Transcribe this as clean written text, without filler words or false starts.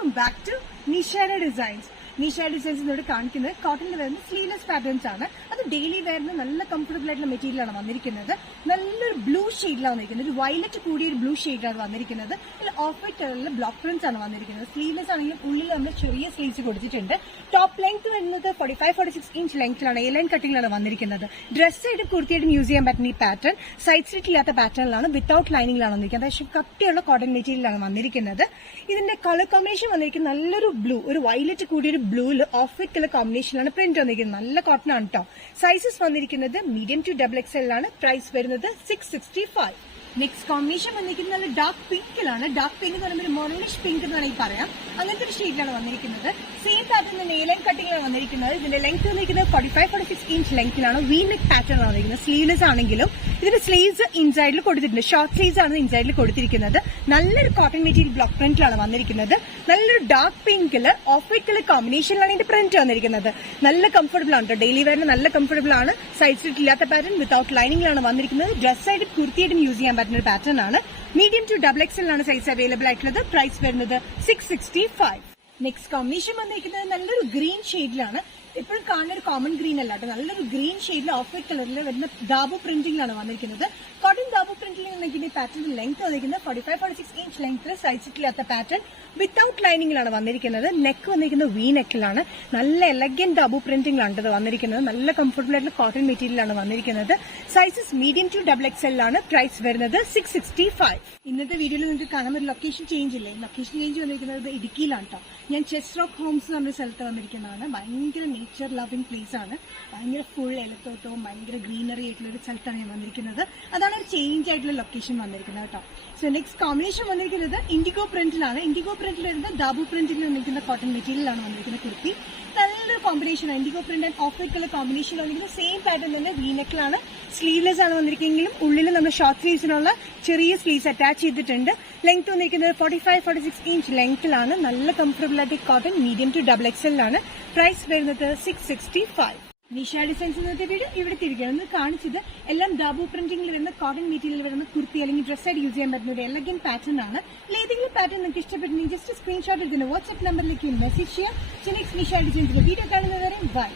Welcome back to Nishara designs. Nishara designs എന്നോട് കാണിക്കുന്നത് കോട്ടണിൽ വരുന്ന സ്ലീവ്ലെസ് പാറ്റേൺസ് ആണ്. അത് ഡെയിലി വെയറിന് നല്ല കംഫർട്ടബിൾ ആയിട്ടുള്ള മെറ്റീരിയലാണ് വന്നിരിക്കുന്നത്. നല്ലൊരു ബ്ലൂ ഷെയ്ഡിലാണ് വന്നിരിക്കുന്നത്. ഒരു വയലറ്റ് കൂടിയ ഒരു ബ്ലൂ ഷെയ്ഡാണ് വന്നിരിക്കുന്നത്. ഇതിൽ ഓഫ് വൈറ്റ് കളറിൽ ബ്ലോക്ക് പ്രിന്റ്സ് ആണ് വന്നിരിക്കുന്നത്. സ്ലീവ്ലെസ് ആണെങ്കിലും ഉള്ളിൽ നമ്മൾ ചെറിയ സ്ലീവ്സ് കൊടുത്തിട്ടുണ്ട്. ടോപ്പ് ലെങ്ത് വരുന്നത് 45-46 ഇഞ്ച് ലെങ്ത്തിലാണ്. എ ലൈൻ കട്ടിങ്ങിലാണ് വന്നിരിക്കുന്നത്. ഡ്രസ് ആയിട്ട് കുർത്തിയായിട്ടും യൂസ് ചെയ്യാൻ പറ്റുന്ന ഈ പാറ്റേൺ സൈഡ് സ്ലിറ്റ് ഇല്ലാത്ത പാറ്റേണിലാണ്, വിത്തൌട്ട് ലൈനിങ്ങിലാണ് വന്നിരിക്കുന്നത്. അതായത് കട്ടിയുള്ള കോട്ടൺ മെറ്റീരിയലാണ് വന്നിരിക്കുന്നത്. ഇതിന്റെ കളർ കോമ്പിനേഷൻ വന്നിരിക്കുന്നത് നല്ലൊരു ബ്ലൂ, ഒരു വയലറ്റ് കൂടിയ ഒരു ബ്ലൂവിൽ ഓഫ് വൈറ്റ് കളർ കോമ്പിനേഷനിലാണ് പ്രിന്റ് വന്നിരിക്കുന്നത്. നല്ല കോട്ടൺ ആണ് കേട്ടോ. സൈസസ് വന്നിരിക്കുന്നത് മീഡിയം ടു XXL ആണ്. പ്രൈസ് വരുന്നത് 665. നെക്സ്റ്റ് കോമ്പിനേഷൻ വന്നിരിക്കുന്നത് നല്ല ഡാർക്ക് പിങ്കിലാണ്. ഡാർക്ക് പിങ്ക് എന്ന് പറയുമ്പോൾ മൊറോണിഷ് പിങ്ക് എന്ന് വേണമെങ്കിൽ പറയാം. അങ്ങനത്തെ ഒരു ഷെയ്ഡിലാണ് വന്നിരിക്കുന്നത്. സെയിം പാറ്റേൺ എ ലൈൻ കട്ടിങ്ങിലാണ് വന്നിരിക്കുന്നത്. ഇതിന്റെ ലെങ്ത് വന്നിരിക്കുന്നത് 45-46 ഇഞ്ച് ലെങ്ത്തിലാണ്. വി നെക്ക് പാറ്റേൺ ആണ് വന്നിരിക്കുന്നത്. സ്ലീവ്ലെസ് ആണെങ്കിലും ഇതിന്റെ സ്ലീവ്സ് ഇൻസൈഡിൽ കൊടുത്തിട്ടുണ്ട്. ഷോർട്ട് സ്ലീവ്സ് ആണ് ഇൻസൈഡിൽ കൊടുത്തിരിക്കുന്നത്. നല്ലൊരു കോട്ടൺ മെറ്റീരിയൽ ബ്ലോക്ക് പ്രിന്റിലാണ് വന്നിരിക്കുന്നത്. നല്ലൊരു ഡാർക്ക് പിങ്കില് ഓഫ് വൈറ്റ് കളർ കോമ്പിനേഷനിലാണ് ഇതിന്റെ പ്രിന്റ് വന്നിരിക്കുന്നത്. നല്ല കംഫർട്ടബിൾ ആണ്. ഡെയിലി വെയറിന് നല്ല കംഫർട്ടബിൾ ആണ്. സൈഡ് സ്ലിറ്റ് ഇല്ലാത്ത പാറ്റേൺ വിത്തൌട്ട് ലൈനിങ്ങിലാണ് വന്നിരിക്കുന്നത്. ഡ്രസ് ആയിട്ട് കുർത്തിയായിട്ടും യൂസ് ചെയ്യാൻ പറ്റുന്ന ഒരു പാറ്റേൺ ആണ്. മീഡിയം ടു XXL ആണ് സൈസ് അവൈലബിൾ ആയിട്ടുള്ളത്. പ്രൈസ് വരുന്നത് 665. നെക്സ്റ്റ് കോമ്പിനേഷൻ വന്നിരിക്കുന്നത് നല്ലൊരു ഗ്രീൻ ഷെയ്ഡിലാണ്. എപ്പോഴും കാണുന്ന ഒരു കോമൺ ഗ്രീൻ അല്ല കേട്ടോ. നല്ലൊരു ഗ്രീൻ ഷെയ്ഡിൽ ഓഫ് വൈറ്റ് കളറിൽ വരുന്ന ദാബു പ്രിന്റിംഗിലാണ് വന്നിരിക്കുന്നത്. Cotton Dabu printing pattern length വന്നിരിക്കുന്നത് 45-46 ഇഞ്ച് ലെങ്ത്തിൽ സൈസില്ലാത്ത പാറ്റേൺ വിത്തൌട്ട് ലൈനിങ്ങിലാണ് വന്നിരിക്കുന്നത്. നെക്ക് വന്നിരിക്കുന്നത് വി നെക്കിലാണ്. നല്ല എലഗന്റ് ദാബു പ്രിന്റിംഗിലാണ് ഇത് വന്നിരിക്കുന്നത്. നല്ല കംഫർട്ടബിൾ ആയിട്ടുള്ള കോട്ടൺ മെറ്റീരിയലാണ് വന്നിരിക്കുന്നത്. സൈസസ് മീഡിയം ടു XXL ആണ്. പ്രൈസ് വരുന്നത് 665. ഇന്നത്തെ വീഡിയോയിൽ നിങ്ങൾക്ക് കാണാൻ ഒരു ലൊക്കേഷൻ ചേഞ്ച് ഇല്ലേ? ലൊക്കേഷൻ ചേഞ്ച് വന്നിരിക്കുന്നത് ഇടുക്കിയിലാണ് കേട്ടോ. ഞാൻ ചെസ് റോക്ക് ഹോംസ് എന്ന് പറഞ്ഞ സ്ഥലത്ത് വന്നിരിക്കുന്നതാണ്. ഭയങ്കര നേച്ചർ ലവിംഗ് പ്ലേസ് ആണ്. ഭയങ്കര ഫുൾ ഇലത്തോട്ടവും ഭയങ്കര ഗ്രീനറി ആയിട്ടുള്ള ഒരു സ്ഥലത്താണ് ഞാൻ വന്നിരിക്കുന്നത്. അതാണ് ഒരു ചേഞ്ച് ആയിട്ടുള്ള ലൊക്കേഷൻ വന്നിരിക്കുന്നത് കേട്ടോ. സോ നെക്സ്റ്റ് കോമ്പിനേഷൻ വന്നിരിക്കുന്നത് ഇൻഡിഗോ പ്രിന്റിലാണ്. ഇൻഡിഗോ പ്രിന്റിൽ വരുന്ന ദാബു പ്രിന്റിൽ വന്നിരിക്കുന്ന കോട്ടൺ മെറ്റീരിയലാണ് വന്നിരിക്കുന്ന കുർത്തി. നല്ലൊരു combination IndiGo print and of white colour combination വന്നിരിക്കുന്നത്. സെയിം പാറ്റേൺ തന്നെ വി നെക്കിലാണ്. സ്ലീവ്ലെസ് ആണ് വന്നിരിക്കുമെങ്കിലും ഉള്ളിൽ നമ്മൾ ഷോർട്ട് സ്ലീവ്സിനുള്ള ചെറിയ സ്ലീവ്സ് അറ്റാച്ച് ചെയ്തിട്ടുണ്ട്. ലെങ്ത് വന്നിരിക്കുന്നത് 45-46 ഇഞ്ച് ലെങ്ത്തിലാണ്. നല്ല കംഫർട്ടബിൾ ആയിട്ട് കോട്ടൺ മീഡിയം ടു XXL ആണ്. പ്രൈസ് വരുന്നത് 665. നിഷ ഡിസൈൻസ് എന്നത്തെ വീഡിയോ ഇവിടെ തിരികെ കാണിച്ചത് എല്ലാം ദാബു പ്രിന്റിംഗിൽ വരുന്ന കോട്ടൺ മെറ്റീരിയൽ വരുന്ന കുർത്തി അല്ലെങ്കിൽ ഡ്രസ്സായിട്ട് യൂസ് ചെയ്യാൻ പറ്റുന്ന ഒരു എലഗന്റ് പാറ്റേൺ ആണ്. ഏതെങ്കിലും പാറ്റേൺ നിങ്ങൾക്ക് ഇഷ്ടപ്പെട്ടെങ്കിൽ ജസ്റ്റ് സ്ക്രീൻഷോട്ട് ഇതിന് വാട്സ്ആപ്പ് നമ്പറിലേക്ക് മെസ്സേജ് ചെയ്യാം. നെക്സ്റ്റ് നിഷ ഡിസൈൻസിന്റെ വീഡിയോ കാണുന്നവരെ ബൈ.